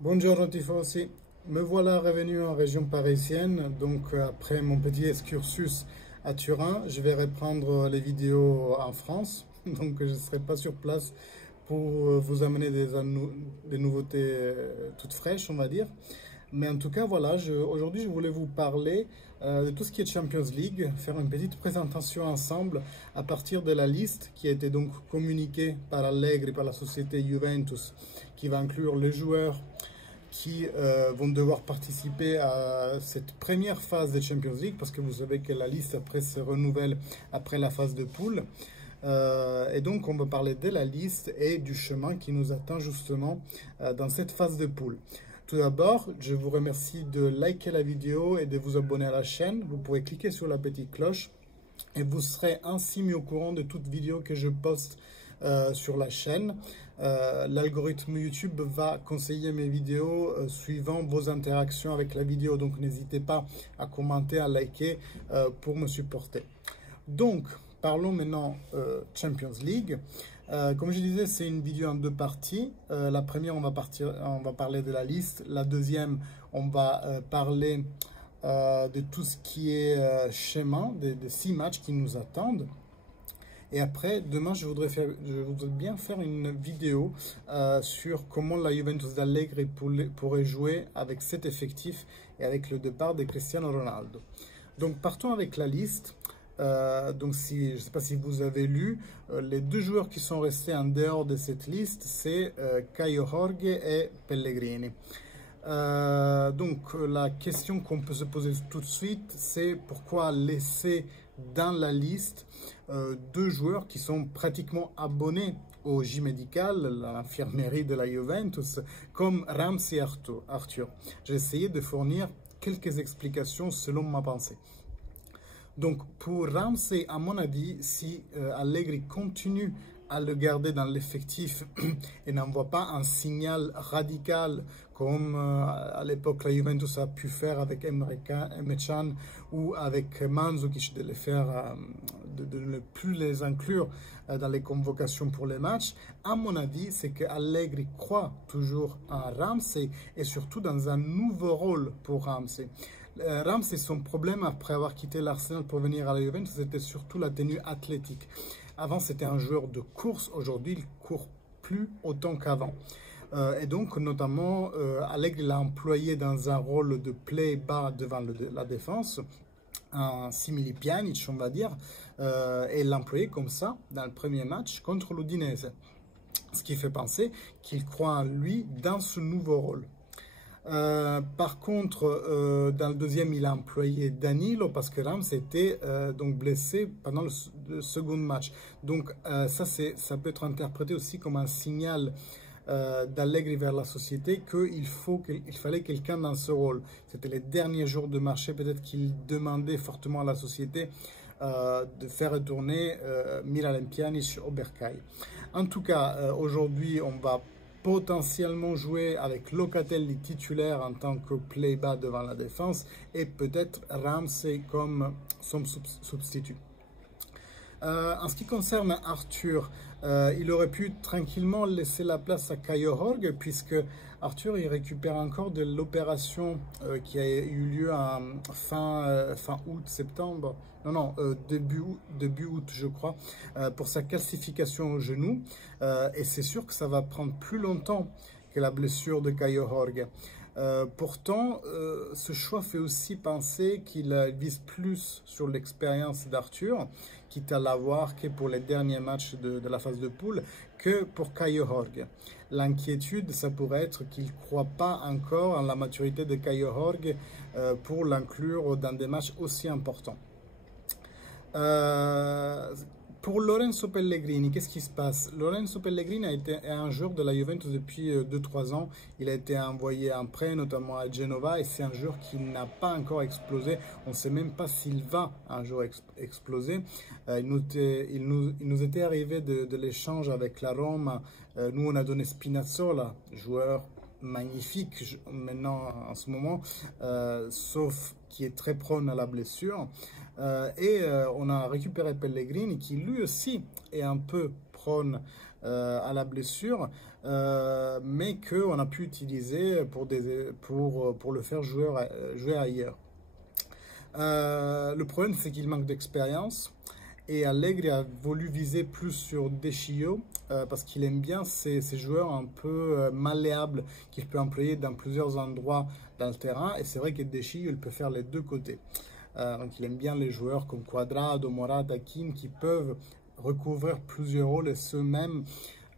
Buongiorno tifosi, me voilà revenu en région parisienne, donc après mon petit excursus à Turin, je vais reprendre les vidéos en France, donc je ne serai pas sur place pour vous amener des nouveautés toutes fraîches, on va dire. Mais en tout cas, voilà, aujourd'hui je voulais vous parler de tout ce qui est Champions League, faire une petite présentation ensemble à partir de la liste qui a été donc communiquée par Allegri, par la société Juventus, qui va inclure les joueurs qui vont devoir participer à cette première phase de Champions League, parce que vous savez que la liste après se renouvelle après la phase de poule. Et donc on va parler de la liste et du chemin qui nous attend justement dans cette phase de poule. Tout d'abord, je vous remercie de liker la vidéo et de vous abonner à la chaîne. Vous pouvez cliquer sur la petite cloche et vous serez ainsi mis au courant de toute vidéo que je poste sur la chaîne. L'algorithme YouTube va conseiller mes vidéos suivant vos interactions avec la vidéo. Donc n'hésitez pas à commenter, à liker pour me supporter. Donc, parlons maintenant Champions League. Comme je disais, c'est une vidéo en deux parties. La première, on va parler de la liste. La deuxième, on va parler de tout ce qui est schéma, des 6 matchs qui nous attendent. Et après, demain, je voudrais bien faire une vidéo sur comment la Juventus d'Allegri pourrait jouer avec cet effectif et avec le départ de Cristiano Ronaldo. Donc, partons avec la liste. Donc, je ne sais pas si vous avez lu, les deux joueurs qui sont restés en dehors de cette liste, c'est Caio Jorge et Pellegrini. Donc, la question qu'on peut se poser tout de suite, c'est pourquoi laisser dans la liste deux joueurs qui sont pratiquement abonnés au J médical, l'infirmerie de la Juventus, comme Ramsey et Arthur. J'ai essayé de fournir quelques explications selon ma pensée. Donc pour Ramsey, à mon avis, si Allegri continue à le garder dans l'effectif et n'envoie pas un signal radical comme à l'époque la Juventus a pu faire avec Emre Can ou avec Mandzukic, de ne plus les inclure dans les convocations pour les matchs, à mon avis, c'est que Allegri croit toujours en Ramsey et surtout dans un nouveau rôle pour Ramsey. Ramsey, son problème après avoir quitté l'Arsenal pour venir à la Juventus, c'était surtout la tenue athlétique. Avant, c'était un joueur de course. Aujourd'hui, il ne court plus autant qu'avant. Et donc, notamment, Allegri l'a employé dans un rôle de play bas devant la défense, un simili Pjanic, on va dire, et l'a employé comme ça dans le premier match contre l'Udinese. Ce qui fait penser qu'il croit en lui dans ce nouveau rôle. Par contre, dans le deuxième, il a employé Danilo parce que Rams était donc blessé pendant le second match. Donc ça peut être interprété aussi comme un signal d'Allegri vers la société qu'il fallait quelqu'un dans ce rôle. C'était les derniers jours de marché, peut-être qu'il demandait fortement à la société de faire retourner Miralem Pjanic au Bercail. En tout cas, aujourd'hui, on va potentiellement jouer avec Locatelli titulaire en tant que play-bas devant la défense et peut-être Ramsey comme son substitut. En ce qui concerne Arthur, il aurait pu tranquillement laisser la place à Caio Jorge puisque Arthur il récupère encore de l'opération qui a eu lieu en fin août, septembre, début août je crois, pour sa calcification au genou et c'est sûr que ça va prendre plus longtemps que la blessure de Caio Jorge. Pourtant, ce choix fait aussi penser qu'il vise plus sur l'expérience d'Arthur, quitte à l'avoir que pour les derniers matchs de la phase de poule, que pour Caio Jorge. L'inquiétude, ça pourrait être qu'il ne croit pas encore en la maturité de Caio Jorge pour l'inclure dans des matchs aussi importants. Pour Lorenzo Pellegrini, qu'est-ce qui se passe? Lorenzo Pellegrini est un joueur de la Juventus depuis 2-3 ans. Il a été envoyé en prêt, notamment à Genova, et c'est un joueur qui n'a pas encore explosé. On ne sait même pas s'il va un jour exploser. Il nous était arrivé de l'échange avec la Rome. Nous, on a donné Spinazzola, joueur magnifique maintenant en ce moment, sauf qui est très prône à la blessure. On a récupéré Pellegrini qui lui aussi est un peu prône à la blessure. mais qu'on a pu utiliser pour le faire jouer ailleurs. Le problème, c'est qu'il manque d'expérience. Et Allegri a voulu viser plus sur Deschillo parce qu'il aime bien ces joueurs un peu malléables qu'il peut employer dans plusieurs endroits dans le terrain. Et c'est vrai que Deschillo, il peut faire les deux côtés. Donc il aime bien les joueurs comme Cuadrado, Morata, Kean qui peuvent recouvrir plusieurs rôles et ceux même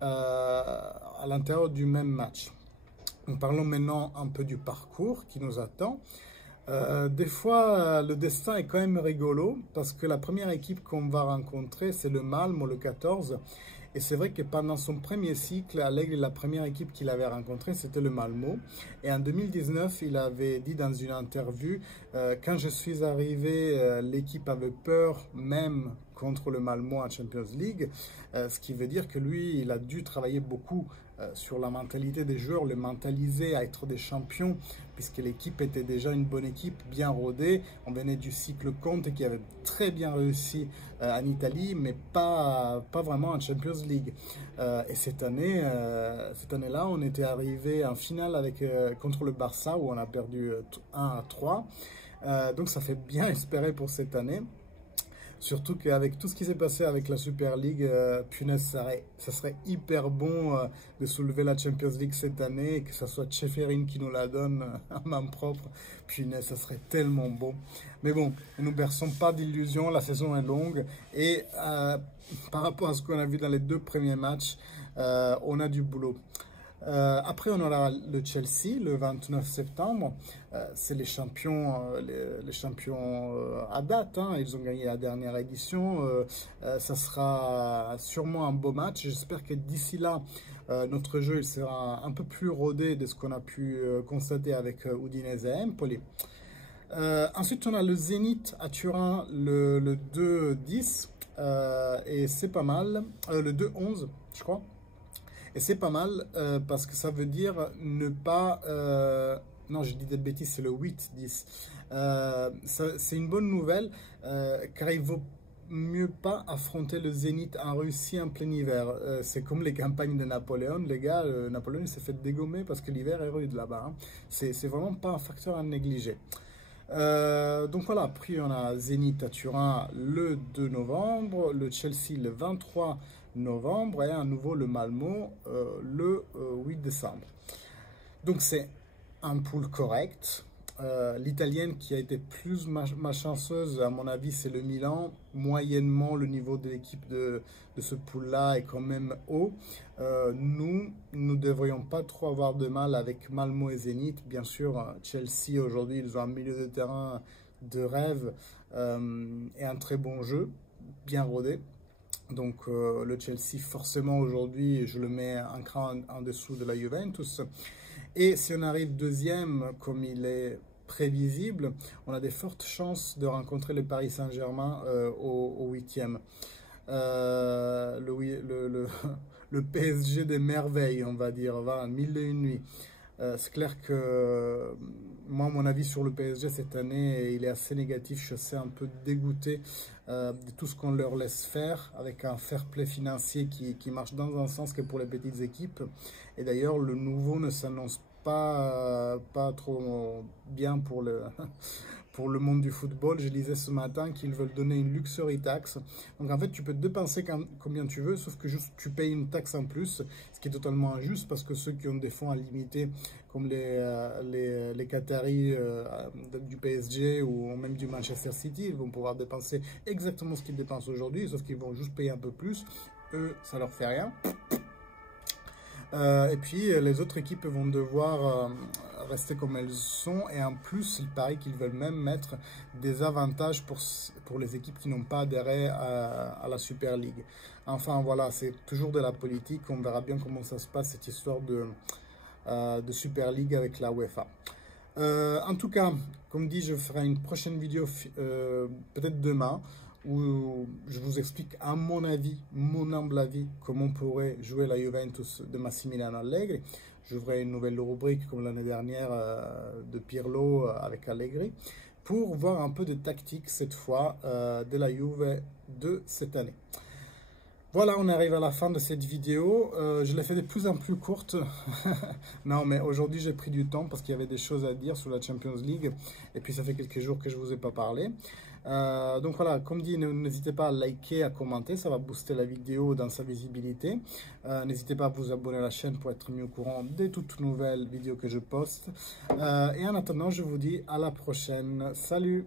à l'intérieur du même match. Donc parlons maintenant un peu du parcours qui nous attend. Des fois, le destin est quand même rigolo parce que la première équipe qu'on va rencontrer, c'est le Malmo, le 14. Et c'est vrai que pendant son premier cycle, Allegri, la première équipe qu'il avait rencontrée, c'était le Malmo. Et en 2019, il avait dit dans une interview, quand je suis arrivé, l'équipe avait peur même contre le Malmo en Champions League, ce qui veut dire que lui, il a dû travailler beaucoup sur la mentalité des joueurs, les mentaliser à être des champions, puisque l'équipe était déjà une bonne équipe, bien rodée. On venait du cycle Conte qui avait très bien réussi en Italie, mais pas vraiment en Champions League. Et cette année-là, on était arrivé en finale contre le Barça, où on a perdu 1-3. Donc ça fait bien espérer pour cette année. Surtout qu'avec tout ce qui s'est passé avec la Super League, punaise, ça serait hyper bon de soulever la Champions League cette année, et que ce soit Ceferin qui nous la donne en main propre. Punaise, ça serait tellement bon. Mais bon, ne nous berçons pas d'illusions, la saison est longue. Et par rapport à ce qu'on a vu dans les deux premiers matchs, on a du boulot. Après, on aura le Chelsea le 29 septembre. C'est les champions, à date. Hein. Ils ont gagné la dernière édition. Ça sera sûrement un beau match. J'espère que d'ici là, notre jeu il sera un peu plus rodé de ce qu'on a pu constater avec Udinese et Empoli. Ensuite, on a le Zénith à Turin le 2-10. Et c'est pas mal. Le 2-11, je crois. Et c'est pas mal parce que ça veut dire ne pas... non, je dis des bêtises, c'est le 8-10. C'est une bonne nouvelle car il vaut mieux pas affronter le Zénith en Russie en plein hiver. C'est comme les campagnes de Napoléon. Les gars, Napoléon il s'est fait dégommer parce que l'hiver est rude là-bas. Hein. C'est vraiment pas un facteur à négliger. Donc voilà, après on a Zénith à Turin le 2 novembre, le Chelsea le 23 novembre et à nouveau le Malmo le 8 décembre. Donc c'est un pool correct. L'italienne qui a été plus malchanceuse, à mon avis, c'est le Milan. Moyennement, le niveau de l'équipe de ce pool-là est quand même haut. Nous ne devrions pas trop avoir de mal avec Malmo et Zénith. Bien sûr, Chelsea, aujourd'hui, ils ont un milieu de terrain de rêve et un très bon jeu, bien rodé. Donc le Chelsea, forcément, aujourd'hui, je le mets un cran en dessous de la Juventus. Et si on arrive deuxième, comme il est prévisible, on a des fortes chances de rencontrer le Paris Saint-Germain au huitième. Le PSG des merveilles, on va dire, va à 1001 nuits. C'est clair que moi, mon avis sur le PSG cette année, il est assez négatif. Je suis un peu dégoûté de tout ce qu'on leur laisse faire, avec un fair play financier qui marche dans un sens que pour les petites équipes. Et d'ailleurs, le nouveau ne s'annonce pas trop bien pour le monde du football. Je lisais ce matin qu'ils veulent donner une luxury tax. Donc en fait, tu peux dépenser combien tu veux, sauf que juste tu payes une taxe en plus, ce qui est totalement injuste parce que ceux qui ont des fonds à limiter, comme les Qataris du PSG ou même du Manchester City, ils vont pouvoir dépenser exactement ce qu'ils dépensent aujourd'hui, sauf qu'ils vont juste payer un peu plus. Eux, ça leur fait rien. Et puis les autres équipes vont devoir rester comme elles sont, et en plus il paraît qu'ils veulent même mettre des avantages pour les équipes qui n'ont pas adhéré à la Super League. Enfin voilà, c'est toujours de la politique, on verra bien comment ça se passe cette histoire de Super League avec la UEFA. En tout cas, comme dit, je ferai une prochaine vidéo peut-être demain, où je vous explique à mon avis, mon humble avis, comment on pourrait jouer la Juventus de Massimiliano Allegri. Je ferai une nouvelle rubrique comme l'année dernière de Pirlo avec Allegri, pour voir un peu de tactique cette fois de la Juve de cette année. Voilà, on arrive à la fin de cette vidéo. Je l'ai fait de plus en plus courte. Non, mais aujourd'hui, j'ai pris du temps parce qu'il y avait des choses à dire sur la Champions League. Et puis, ça fait quelques jours que je ne vous ai pas parlé. Donc voilà, comme dit, n'hésitez pas à liker, à commenter. Ça va booster la vidéo dans sa visibilité. N'hésitez pas à vous abonner à la chaîne pour être mis au courant des toutes nouvelles vidéos que je poste. Et en attendant, je vous dis à la prochaine. Salut!